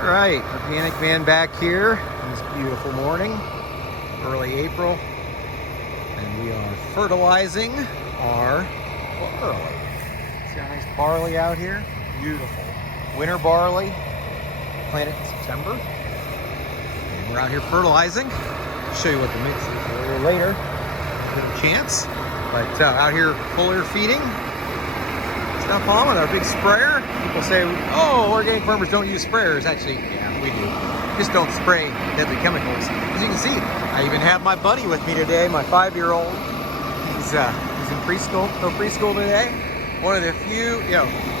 All right, Organic Man back here on this beautiful morning, early April, and we are fertilizing our barley. See how nice barley out here? Beautiful. Winter barley, planted in September. And we're out here fertilizing. I'll show you what the mix is a little later, get a chance. But out here foliar feeding stuff on with our big sprayer. People say, oh, organic farmers don't use sprayers. Actually, yeah, we do. Just don't spray deadly chemicals. As you can see, I even have my buddy with me today, my 5-year-old. He's in preschool, today. One of the few,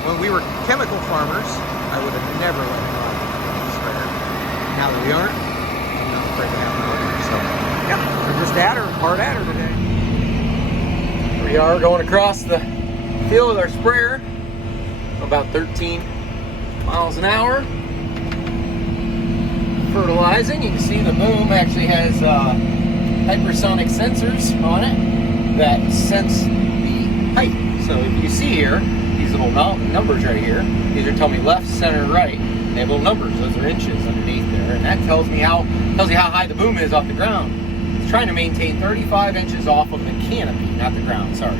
when we were chemical farmers, I would have never let him run a sprayer. Now that we aren't, I'm not afraid to have him over. So, yeah, we're just hard at her today. Here we are going across the field with our sprayer, about 13 miles an hour. Fertilizing. You can see the boom actually has hypersonic sensors on it that sense the height. So if you see here, these little numbers right here, these are telling me left, center, right. They have little numbers. Those are inches underneath there, and that tells you how high the boom is off the ground. It's trying to maintain 35 inches off of the canopy, not the ground. Sorry.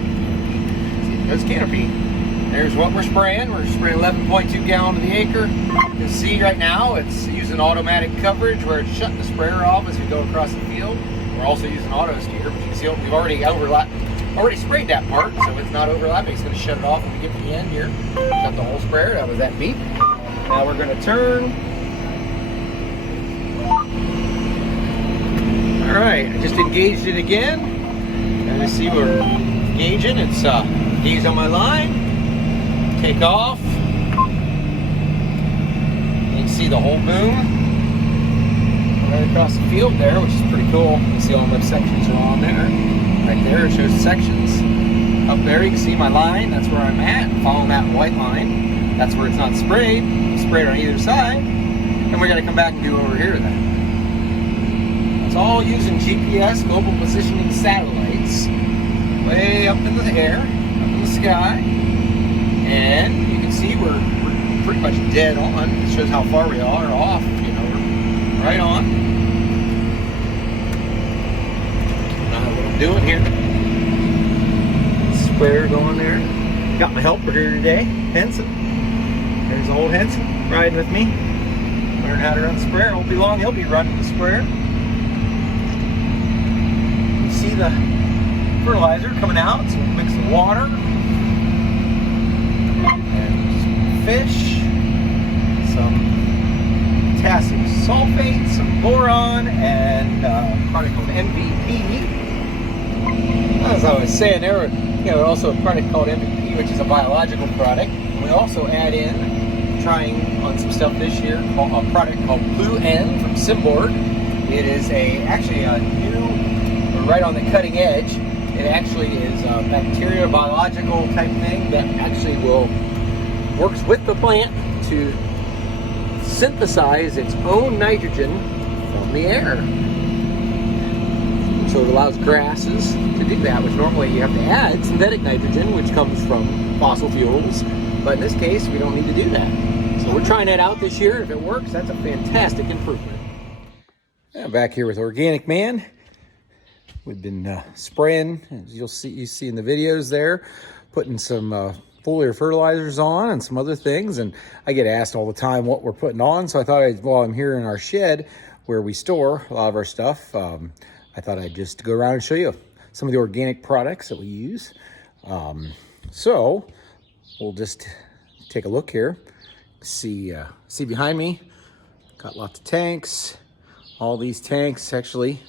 See, there's canopy. There's what we're spraying. We're spraying 11.2 gallons to the acre. You can see right now it's using automatic coverage where it's shutting the sprayer off as we go across the field. We're also using auto steer, but you can see we've already sprayed that part, so it's not overlapping. It's going to shut it off when we get to the end here. Shut the whole sprayer. That was that beep. Now we're going to turn. All right, I just engaged it again. And you see we're engaging. It's engaged on my line. Take off. You can see the whole boom right across the field there, which is pretty cool. You can see all my sections are on there. Right there, it shows sections. Up there, you can see my line. That's where I'm at. Following that white line. That's where it's not sprayed. It's sprayed on either side. And we got to come back and do over here then. It's all using GPS, global positioning satellites, way up in the air, up in the sky. And you can see we're pretty much dead on. It shows how far we are off, we're right on. What I'm doing here. Sprayer going there. Got my helper here today, Henson. There's old Henson riding with me. Learn how to run the sprayer. Won't be long, he'll be running the sprayer. You see the fertilizer coming out, so we'll mix the water. Fish, some potassium sulfate, some boron, and a product called MVP. As I was saying, there also a product called MVP, which is a biological product. We also add in, trying on some stuff this year, a product called Blue N from Symborg. It is actually a new, right on the cutting edge. It actually is a bacteria biological type thing that actually works with the plant to synthesize its own nitrogen from the air. So it allows grasses to do that, which normally you have to add synthetic nitrogen, which comes from fossil fuels. But in this case, we don't need to do that. So we're trying that out this year. If it works, that's a fantastic improvement. I'm back here with Organic Man. We've been spraying, as you see in the videos there, putting some foliar fertilizers on and some other things, and I get asked all the time what we're putting on, so I thought while I'm here in our shed where we store a lot of our stuff, I thought I'd just go around and show you some of the organic products that we use. So we'll just take a look here. See behind me, got lots of tanks. All these tanks, actually,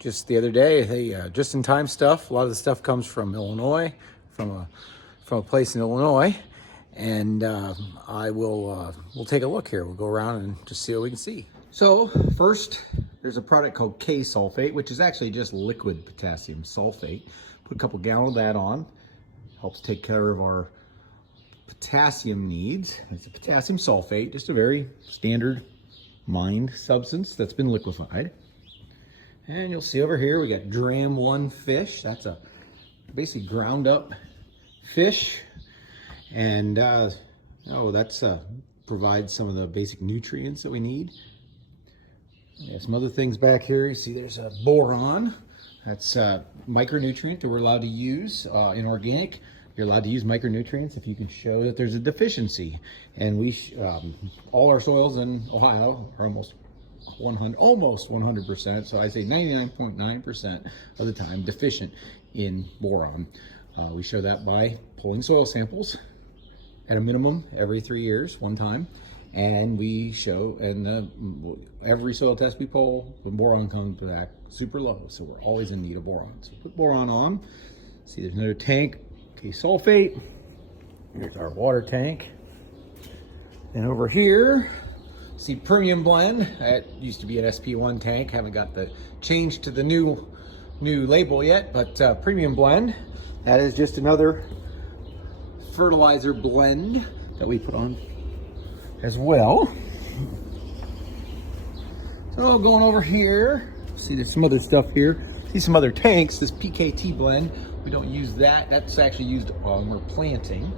just the other day, they just-in-time stuff. A lot of the stuff comes from Illinois, from a place in Illinois, and we'll take a look here. We'll go around and just see what we can see. So first, there's a product called K-sulfate, which is actually just liquid potassium sulfate. Put a couple gallons of that on. Helps take care of our potassium needs. It's a potassium sulfate, just a very standard mined substance that's been liquefied. And you'll see over here we got Dram 1 fish. That's a basically ground up fish, and that's provides some of the basic nutrients that we need. Yeah, some other things back here. You see there's a boron. That's a micronutrient that we're allowed to use in organic. You're allowed to use micronutrients if you can show that there's a deficiency. And all our soils in Ohio are almost 100%. So I say 99.9% of the time deficient in boron. We show that by pulling soil samples at a minimum every 3 years, one time. And we show, every soil test we pull, the boron comes back super low. So we're always in need of boron. So put boron on. See, there's another tank. Okay, sulfate. Here's our water tank. And over here, see premium blend. That used to be an SP1 tank. Haven't got the change to the new label yet, but premium blend. That is just another fertilizer blend that we put on as well. So going over here, see there's some other stuff here. See some other tanks, this PKT blend. We don't use that. That's actually used when we're planting.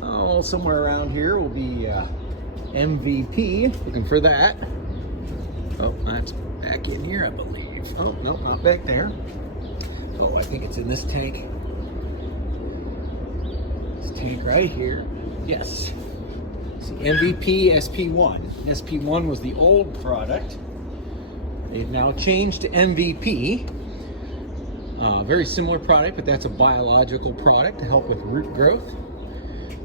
Oh, somewhere around here will be MVP, looking for that. Oh, that's back in here, I believe. Oh, no, not back there. Oh, I think it's in this tank. This tank right here. Yes. See, MVP SP1. SP1 was the old product. They've now changed to MVP. Very similar product, but that's a biological product to help with root growth.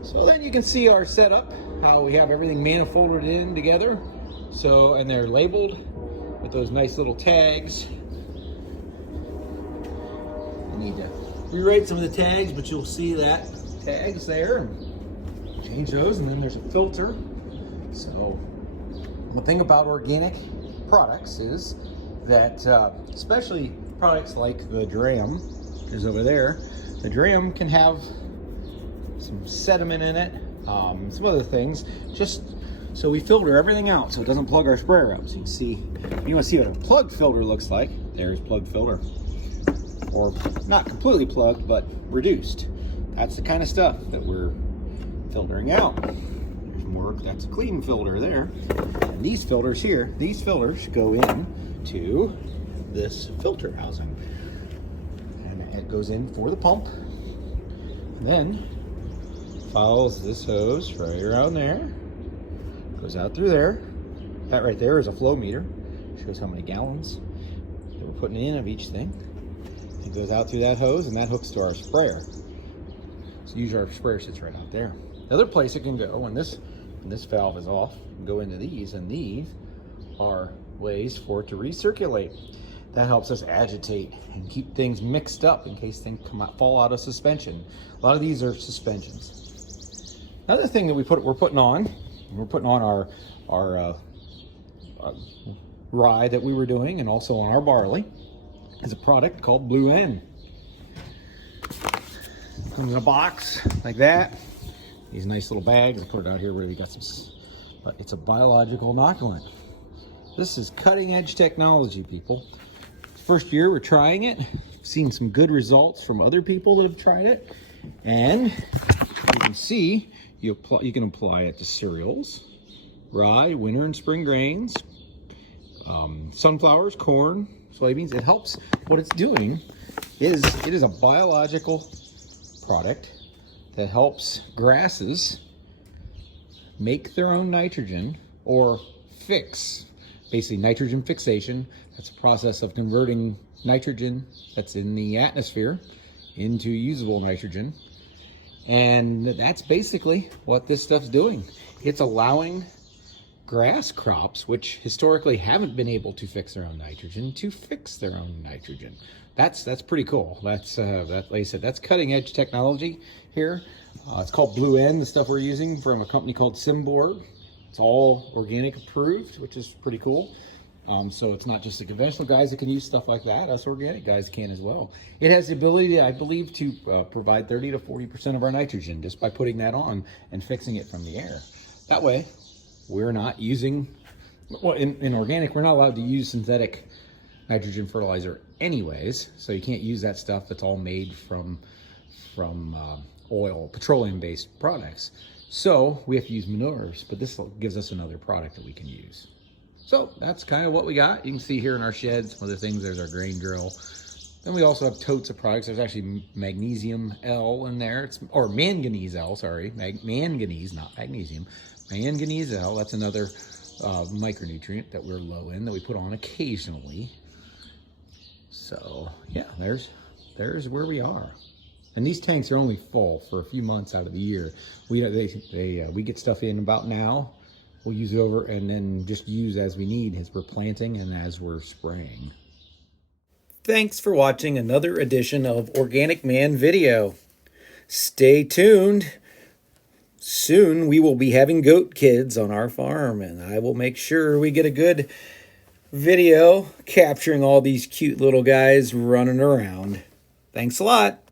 So then you can see our setup, how we have everything manifolded in together. So, and they're labeled with those nice little tags. I need to rewrite some of the tags, but you'll see that tags there. Change those, and then there's a filter. So one thing about organic products is that, especially products like the dram is over there, the dram can have some sediment in it, some other things, just so we filter everything out so it doesn't plug our sprayer up. So you can see, you want to see what a plug filter looks like. There's plug filter, or not completely plugged, but reduced. That's the kind of stuff that we're filtering out. There's more, that's a clean filter there. And these filters here, these filters go into this filter housing. And it goes in for the pump. And then follows this hose right around there. Goes out through there. That right there is a flow meter. Shows how many gallons that we're putting in of each thing. It goes out through that hose, and that hooks to our sprayer. So usually our sprayer sits right out there. The other place it can go when this valve is off, go into these, and these are ways for it to recirculate. That helps us agitate and keep things mixed up in case things fall out of suspension. A lot of these are suspensions. Another thing that we're putting on our rye that we were doing, and also on our barley, is a product called Blue N. Comes in a box like that. These nice little bags. I put it out here where we got some, but it's a biological inoculant. This is cutting edge technology, people. First year we're trying it. Seen some good results from other people that have tried it. And you can see, you can apply it to cereals, rye, winter and spring grains, sunflowers, corn, soybeans. It helps. What it's doing is it is a biological product that helps grasses make their own nitrogen, or fix, basically nitrogen fixation. That's a process of converting nitrogen that's in the atmosphere into usable nitrogen. And that's basically what this stuff's doing. It's allowing grass crops, which historically haven't been able to fix their own nitrogen, to fix their own nitrogen. That's pretty cool. That's like I said, that's cutting edge technology here. It's called Blue N, the stuff we're using from a company called Symborg. It's all organic approved, which is pretty cool. So it's not just the conventional guys that can use stuff like that. Us organic guys can as well. It has the ability, I believe, to provide 30 to 40% of our nitrogen just by putting that on and fixing it from the air. That way, we're not using, well, in organic, we're not allowed to use synthetic nitrogen fertilizer anyways. So you can't use that stuff that's all made from oil, petroleum-based products. So we have to use manures, but this gives us another product that we can use. So that's kind of what we got. You can see here in our sheds, some other things. There's our grain drill. Then we also have totes of products. There's actually magnesium L in there. Or manganese L, sorry. Manganese, not magnesium. Manganese L, that's another micronutrient that we're low in that we put on occasionally. So yeah, there's where we are. And these tanks are only full for a few months out of the year. We get stuff in about now. We'll use it over and then just use as we need as we're planting and as we're spraying. Thanks for watching another edition of Organic Man Video. Stay tuned. Soon we will be having goat kids on our farm, and I will make sure we get a good video capturing all these cute little guys running around. Thanks a lot.